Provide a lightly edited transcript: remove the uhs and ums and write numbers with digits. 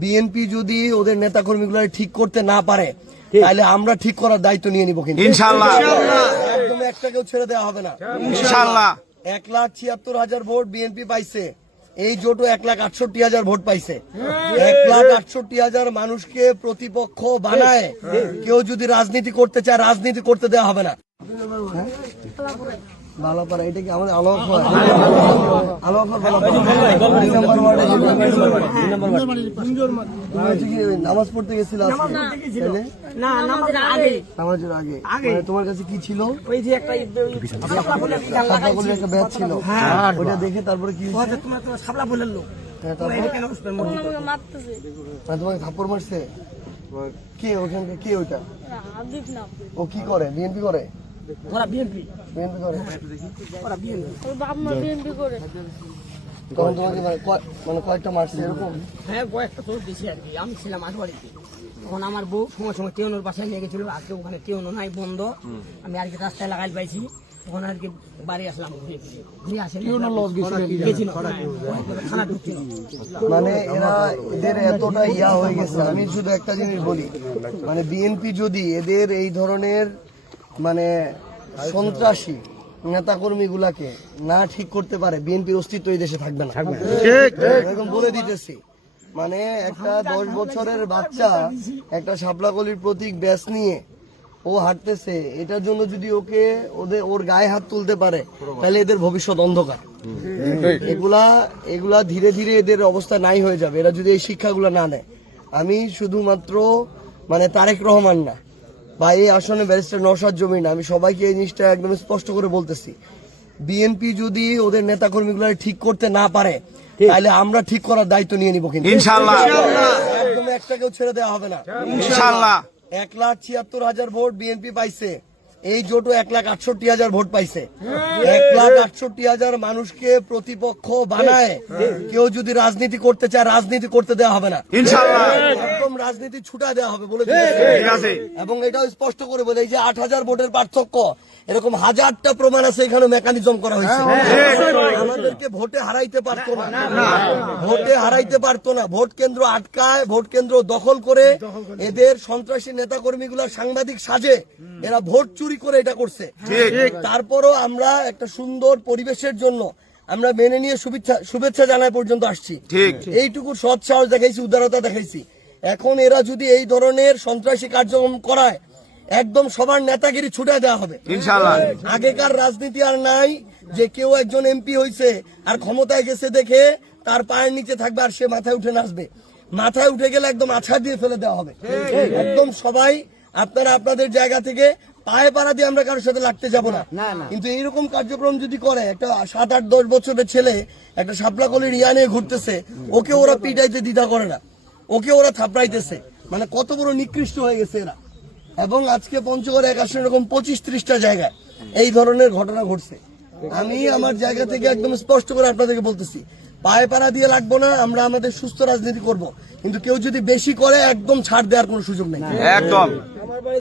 BNP যদি ওদের নেতাকর্মীগুলো ঠিক করতে না পারে তাহলে আমরা ঠিক করার দায়িত্ব নিয়ে নিব, কিন্তু ইনশাআল্লাহ একদম একটা কেউ ছেড়ে দেওয়া হবে না। ইনশাআল্লাহ 1,76,000 ভোট বিএনপি পাইছে, এই জোটও 1,68,000 ভোট পাইছে। 1,68,000 মানুষকে প্রতিপক্ষ বানায় কেউ যদি রাজনীতি করতে চায়, রাজনীতি করতে দেওয়া হবে না। বালাপাড়া, এটা কি আমাদের নামাজ পড়তে গেছিল নামাজের আগে? তোমার কাছে কি ছিল? ওই যে একটা ব্যাগ ছিল, ওটা দেখে তারপরে কি তোমাকে থাপ্পড় মারছে? কে ওখানে, কে ওইটা? ও কি করে? বিএনপি করে? বিএনপি করে? তখন তোমাকে মানে কয়েকটা মারছে এরকম? হ্যাঁ, কয়েকটা তো বেশি আর কি। আমি ছিলাম আজ বাড়িতে, তখন আমার বউ সময় সময় টিউনোর বাসায় নিয়ে গেছিল। আজকে ওখানে টিউনো নাই, বন্ধ। আমি আর কি রাস্তায় লাগাই পাইছি, তখন আর কি বাড়ি আসলাম। মানে এদের এতটা ইয়া হয়ে গেছে। আমি শুধু একটা জিনিস বলি, মানে বিএনপি যদি এদের এই ধরনের মানে সন্ত্রাসী নেতাকর্মী গুলাকে না ঠিক করতে পারে, বিএনপির অস্তিত্ব এই দেশে থাকবে না। এরকম বলে দিতেছি। মানে একটা 10 বছরের বাচ্চা একটা শাপলাকলির প্রতীক ব্যাস নিয়ে ও হাঁটতেছে, এটার জন্য যদি ওর গায়ে হাত তুলতে পারে তাহলে এদের ভবিষ্যৎ অন্ধকার। এগুলা ধীরে ধীরে এদের অবস্থা নাই হয়ে যাবে, এরা যদি এই শিক্ষাগুলা না নেয়। আমি শুধুমাত্র মানে তারেক রহমান না বা এই আসনে ব্যারিস্টার নওশাদ জমির না, আমি সবাইকে এই জিনিসটা একদম স্পষ্ট করে বলতেছি, বিএনপি যদি ওদের নেতাকর্মীগুলো ঠিক করতে না পারে তাহলে আমরা ঠিক করার দায়িত্ব নিয়ে নিব, কিন্তু ইনশাআল্লাহ একদম একটা কেউ ছেড়ে দেওয়া হবে না। ইনশাআল্লাহ 1,76,000 ভোট বিএনপি পাইছে, এই জোটও 1,68,000 ভোট পাইছে। 1,68,000 মানুষকে প্রতিপক্ষ বানায় কেউ যদি রাজনীতি করতে চায়, রাজনীতি করতে দেওয়া হবে না। ইনশাআল্লাহ একদম রাজনীতি ছুটা দেওয়া হবে বলে দিয়েছে। এবং এটাও স্পষ্ট করে বলে, এই যে 8,000 ভোটের পার্থক্য, এরকম হাজারটা প্রমাণ আছে, এখানে মেকানিজম করা হয়েছে। আমাদেরকে ভোটে হারাইতে পারতো না, ভোটে হারাইতে পারতো না। ভোট কেন্দ্র আটকায়, ভোট কেন্দ্র দখল করে এদের সন্ত্রাসী নেতাকর্মীগুলা সাংবাদিক সাজে এরা ভোট চুরি করে এটা করছে। তারপরও আমরা একটা সুন্দর পরিবেশের জন্য আমরা মেনে নিয়ে শুভেচ্ছা জানাই পর্যন্ত আসছি। এইটুকু সৎ সাহস দেখাইছি, উদারতা দেখাইছি। এখন এরা যদি এই ধরনের সন্ত্রাসী কার্যক্রম করায়, একদম সবার নেতাগিরি ছুটে দেওয়া হবে ইনশাআল্লাহ। আগেকার রাজনীতি আর নাই যে কেউ একজন এমপি হয়েছে আর ক্ষমতায় গেছে দেখে তার পায়ের নিচে থাকবে আর সে মাথায় উঠে নাচবে। মাথায় উঠে গেলে একদম আছাড় দিয়ে ফেলে দেওয়া হবে। একদম সবাই আপনারা আপনাদের জায়গা থেকে পায়ে পাড়া দিয়ে আমরা কারোর সাথে লাগতে যাব না। কিন্তু এইরকম কার্যক্রম যদি করে, একটা 7, 8, 10 বছরের ছেলে একটা শাপলাকলির ইয়া নিয়ে ঘুরতেছে, ওকে ওরা পিটাইতে দ্বিধা করে না, ওকে ওরা থাপড়াইতেছে। মানে কত বড় নিকৃষ্ট হয়ে গেছে এরা। এবং আজকে পঞ্চগড়ে এক আসলে এরকম 25-30টা জায়গায় এই ধরনের ঘটনা ঘটছে। আমি আমার জায়গা থেকে একদম স্পষ্ট করে আপনাদেরকে বলতেছি, পায়ে পাড়া দিয়ে লাগবো না, আমরা আমাদের সুস্থ রাজনীতি করব। কিন্তু কেউ যদি বেশি করে একদম ছাড় দেওয়ার কোনো সুযোগ নেই। একদম আমার বাড়ি